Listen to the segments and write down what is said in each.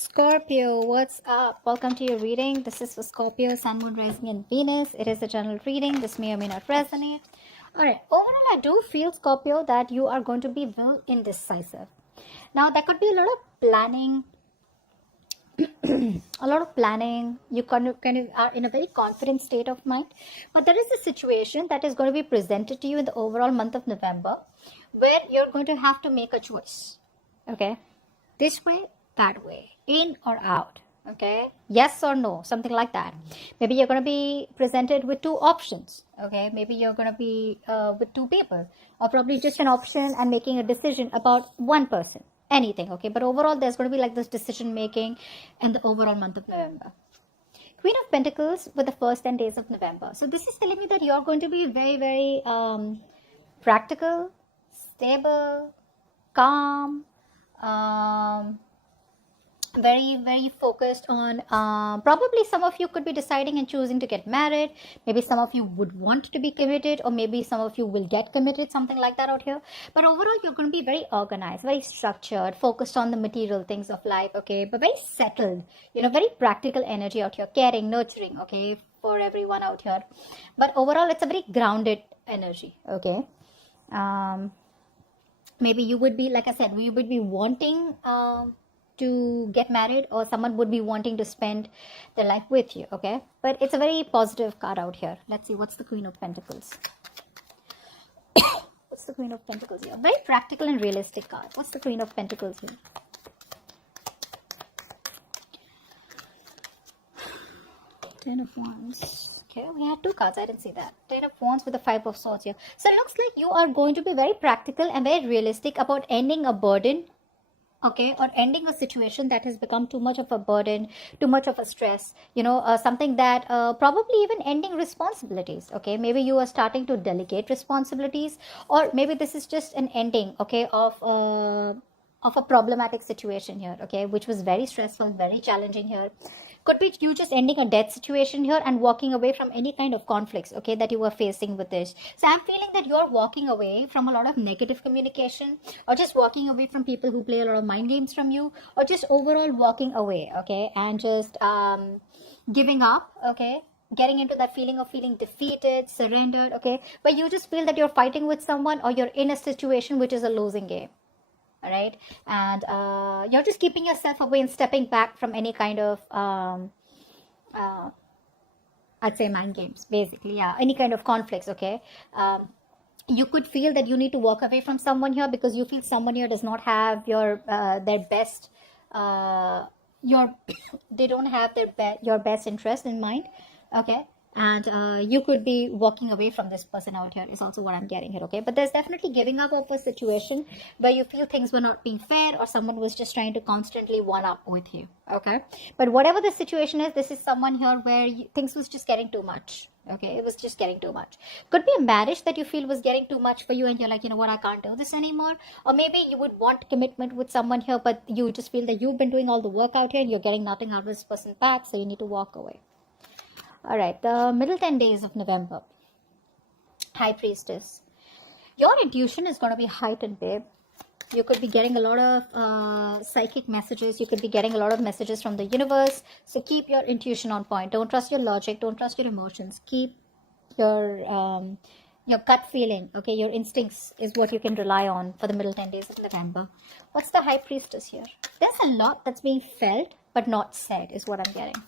Scorpio, what's up? Welcome to your reading. This is for Scorpio, Sun, Moon, Rising, and Venus. It is a general reading. This may or may not resonate. Alright, overall, I do feel, Scorpio, that you are going to be well indecisive. Now, there could be a lot of planning. You kind of are in a very confident state of mind. But there is a situation that is going to be presented to you in the overall month of November where you're going to have to make a choice. Okay? This way, that way, in or out, okay, yes or no, something like that. Maybe you're going to be presented with two options, okay, maybe you're going to be with two people, or probably just an option and making a decision about one person, anything, okay, but overall there's going to be like this decision making in the overall month of November. Queen of Pentacles with the first 10 days of November. So this is telling me that you're going to be very, very practical, stable, calm, very, very focused on probably some of you could be deciding and choosing to get married. Maybe some of you would want to be committed, or maybe some of you will get committed, something like that out here. But overall, you're going to be very organized, very structured, focused on the material things of life, okay, but very settled, very practical energy out here, caring, nurturing, okay, for everyone out here. But overall, it's a very grounded energy, okay. Maybe you would be, like I said, we would be wanting to get married, or someone would be wanting to spend their life with you, okay? But it's a very positive card out here. Let's see, what's the Queen of Pentacles? What's the Queen of Pentacles here? Very practical and realistic card. What's the Queen of Pentacles here? Ten of Wands. Okay, we had two cards. I didn't see that. Ten of Wands with the Five of Swords here. So it looks like you are going to be very practical and very realistic about ending a burden, okay, or ending a situation that has become too much of a burden, too much of a stress, something that probably even ending responsibilities, okay. Maybe you are starting to delegate responsibilities, or maybe this is just an ending, okay, of a problematic situation here, okay, which was very stressful, very challenging here. Could be you just ending a death situation here and walking away from any kind of conflicts, okay, that you were facing with this. So I'm feeling that you're walking away from a lot of negative communication, or just walking away from people who play a lot of mind games from you, or just overall walking away, okay, and just giving up, okay, getting into that feeling of feeling defeated, surrendered, okay, but you just feel that you're fighting with someone, or you're in a situation which is a losing game. All right, and you're just keeping yourself away and stepping back from any kind of I'd say mind games, basically, yeah, any kind of conflicts, okay. You could feel that you need to walk away from someone here because you feel someone here does not have your their best they don't have your best interest in mind, okay. And you could be walking away from this person out here is also what I'm getting here, okay. But there's definitely giving up of a situation where you feel things were not being fair, or someone was just trying to constantly one up with you, okay. But whatever the situation is, this is someone here where things was just getting too much, okay. It was just getting too much. Could be a marriage that you feel was getting too much for you, and you're like, you know what, I can't do this anymore. Or maybe you would want commitment with someone here, but you just feel that you've been doing all the work out here and you're getting nothing out of this person back, so you need to walk away. All right, the middle 10 days of November. High Priestess. Your intuition is going to be heightened, babe. You could be getting a lot of psychic messages. You could be getting a lot of messages from the universe. So keep your intuition on point. Don't trust your logic. Don't trust your emotions. Keep your gut feeling, okay? Your instincts is what you can rely on for the middle 10 days of November. What's the High Priestess here? There's a lot that's being felt but not said is what I'm getting.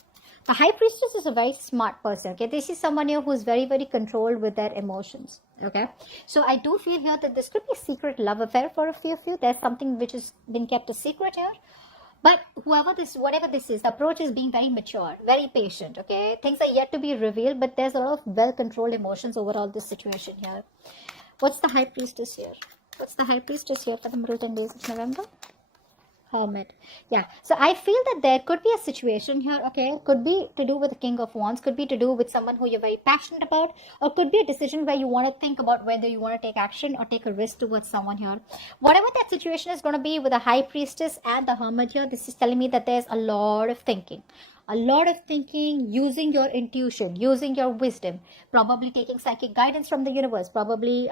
The High Priestess is a very smart person, okay. This is someone here who's very, very controlled with their emotions, okay. So I do feel here that this could be a secret love affair for a few of you. There's something which has been kept a secret here. But whatever this is, the approach is being very mature, very patient, okay. Things are yet to be revealed, but there's a lot of well-controlled emotions overall this situation here. What's the High Priestess here? What's the High Priestess here for the middle 10 days of November? Hermit. Yeah, so I feel that there could be a situation here, okay, could be to do with the King of Wands, could be to do with someone who you're very passionate about, or could be a decision where you want to think about whether you want to take action or take a risk towards someone here. Whatever that situation is going to be with the High Priestess and the Hermit here, this is telling me that there's a lot of thinking, a lot of thinking, using your intuition, using your wisdom, probably taking psychic guidance from the universe, probably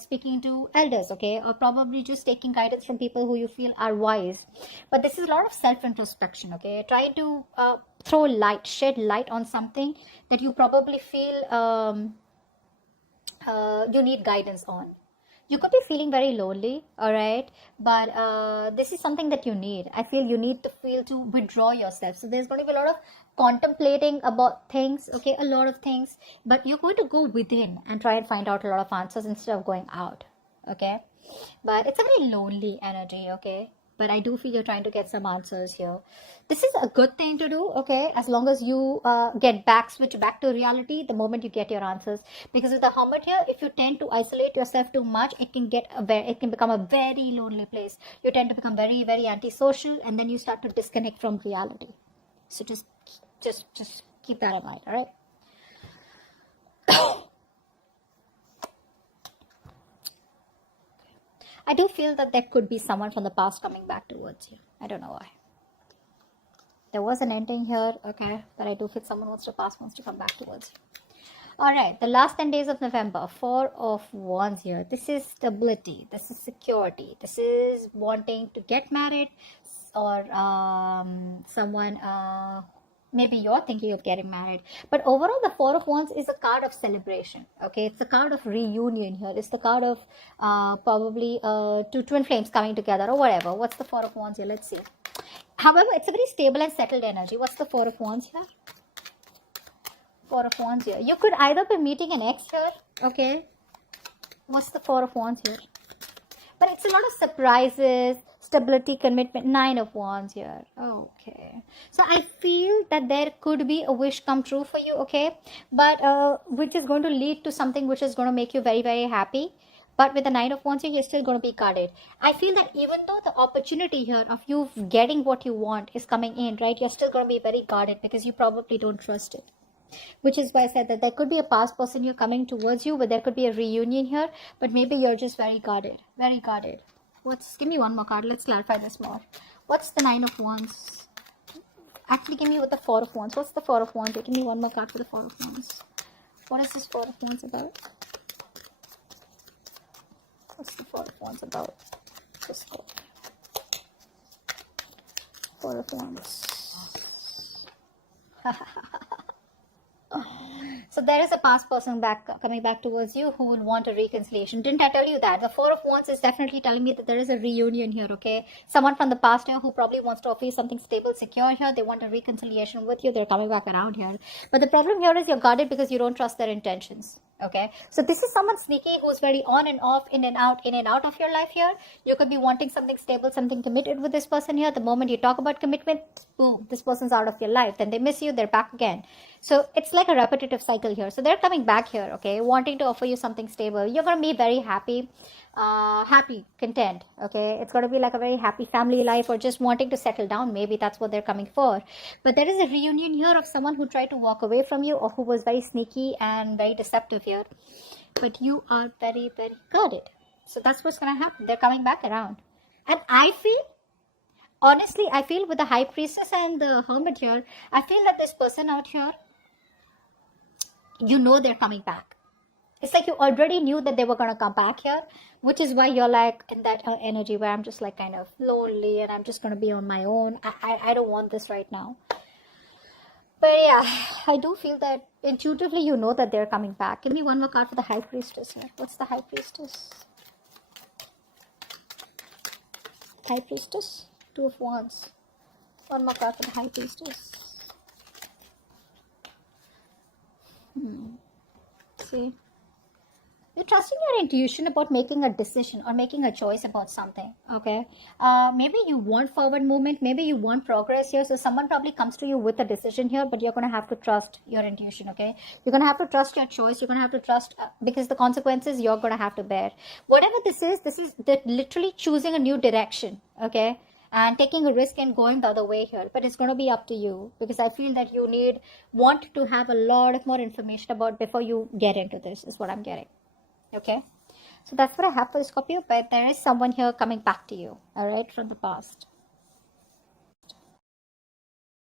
speaking to elders, okay, or probably just taking guidance from people who you feel are wise. But this is a lot of self-introspection, okay. Try to throw light, shed light on something that you probably feel you need guidance on. You could be feeling very lonely, all right, but this is something that you need. I feel you need to feel to withdraw yourself. So there's going to be a lot of contemplating about things, okay, a lot of things, but you're going to go within and try and find out a lot of answers instead of going out, okay. But it's a very lonely energy, okay. But I do feel you're trying to get some answers here. This is a good thing to do, okay, as long as you switch back to reality the moment you get your answers. Because with the Hermit here, if you tend to isolate yourself too much, it can become a very lonely place. You tend to become very, very antisocial, and then you start to disconnect from reality. So just keep that in mind, all right? I do feel that there could be someone from the past coming back towards you. I don't know why. There was an ending here, okay, but I do feel someone wants to come back towards you. All right, the last 10 days of November, 4 of Wands here. This is stability. This is security. This is wanting to get married, or someone... maybe you're thinking of getting married, but overall the 4 of Wands is a card of celebration, okay. It's a card of reunion here. It's the card of probably two twin flames coming together or whatever. What's the 4 of Wands here? Let's see. However, it's a very stable and settled energy. What's the 4 of Wands here? 4 of Wands here. You could either be meeting an ex here, okay. What's the 4 of Wands here? But it's a lot of surprises, stability, commitment. 9 of Wands here. Okay. So I feel that there could be a wish come true for you, okay? But which is going to lead to something which is going to make you very, very happy. But with the 9 of Wands here, you're still going to be guarded. I feel that even though the opportunity here of you getting what you want is coming in, right? You're still going to be very guarded because you probably don't trust it. Which is why I said that there could be a past person here coming towards you, but there could be a reunion here, but maybe you're just very guarded. Very guarded. Give me one more card. Let's clarify this more. What's the 9 of Wands? Actually, give me with the 4 of Wands. What's the 4 of Wands? Give me one more card for the 4 of Wands. What is this 4 of Wands about? What's the 4 of Wands about? Just go. 4 of Wands. So there is a past person coming back towards you who will want a reconciliation. Didn't I tell you that? The 4 of Wands is definitely telling me that there is a reunion here, okay? Someone from the past here who probably wants to offer you something stable, secure here. They want a reconciliation with you. They're coming back around here. But the problem here is you're guarded because you don't trust their intentions. Okay, so this is someone sneaky who's very on and off, in and out of your life here. You could be wanting something stable, something committed with this person here. The moment you talk about commitment, boom, this person's out of your life. Then they miss you, they're back again. So it's like a repetitive cycle here. So they're coming back here, okay, wanting to offer you something stable. You're going to be very happy, content, okay. It's going to be like a very happy family life, or just wanting to settle down. Maybe that's what they're coming for. But there is a reunion here of someone who tried to walk away from you, or who was very sneaky and very deceptive here. But you are very, very guarded. So that's what's going to happen. They're coming back around. And I feel, honestly, I feel with the High Priestess and the Hermit here, I feel that this person out here, you know they're coming back. It's like you already knew that they were going to come back here, which is why you're like in that energy where I'm just like kind of lonely and I'm just going to be on my own. I don't want this right now. But yeah, I do feel that intuitively you know that they're coming back. Give me one more card for the High Priestess here. What's the High Priestess? High Priestess? 2 of Wands. One more card for the High Priestess. See? You're trusting your intuition about making a decision or making a choice about something, okay? Maybe you want forward movement, maybe you want progress here. So someone probably comes to you with a decision here, but you're going to have to trust your intuition, okay? You're going to have to trust your choice. You're going to have to trust because the consequences you're going to have to bear. Whatever this is literally choosing a new direction, okay? And taking a risk and going the other way here. But it's going to be up to you, because I feel that you want to have a lot of more information about before you get into this, is what I'm getting. Okay, so that's what I have for Scorpio. But there is someone here coming back to you, all right, from the past.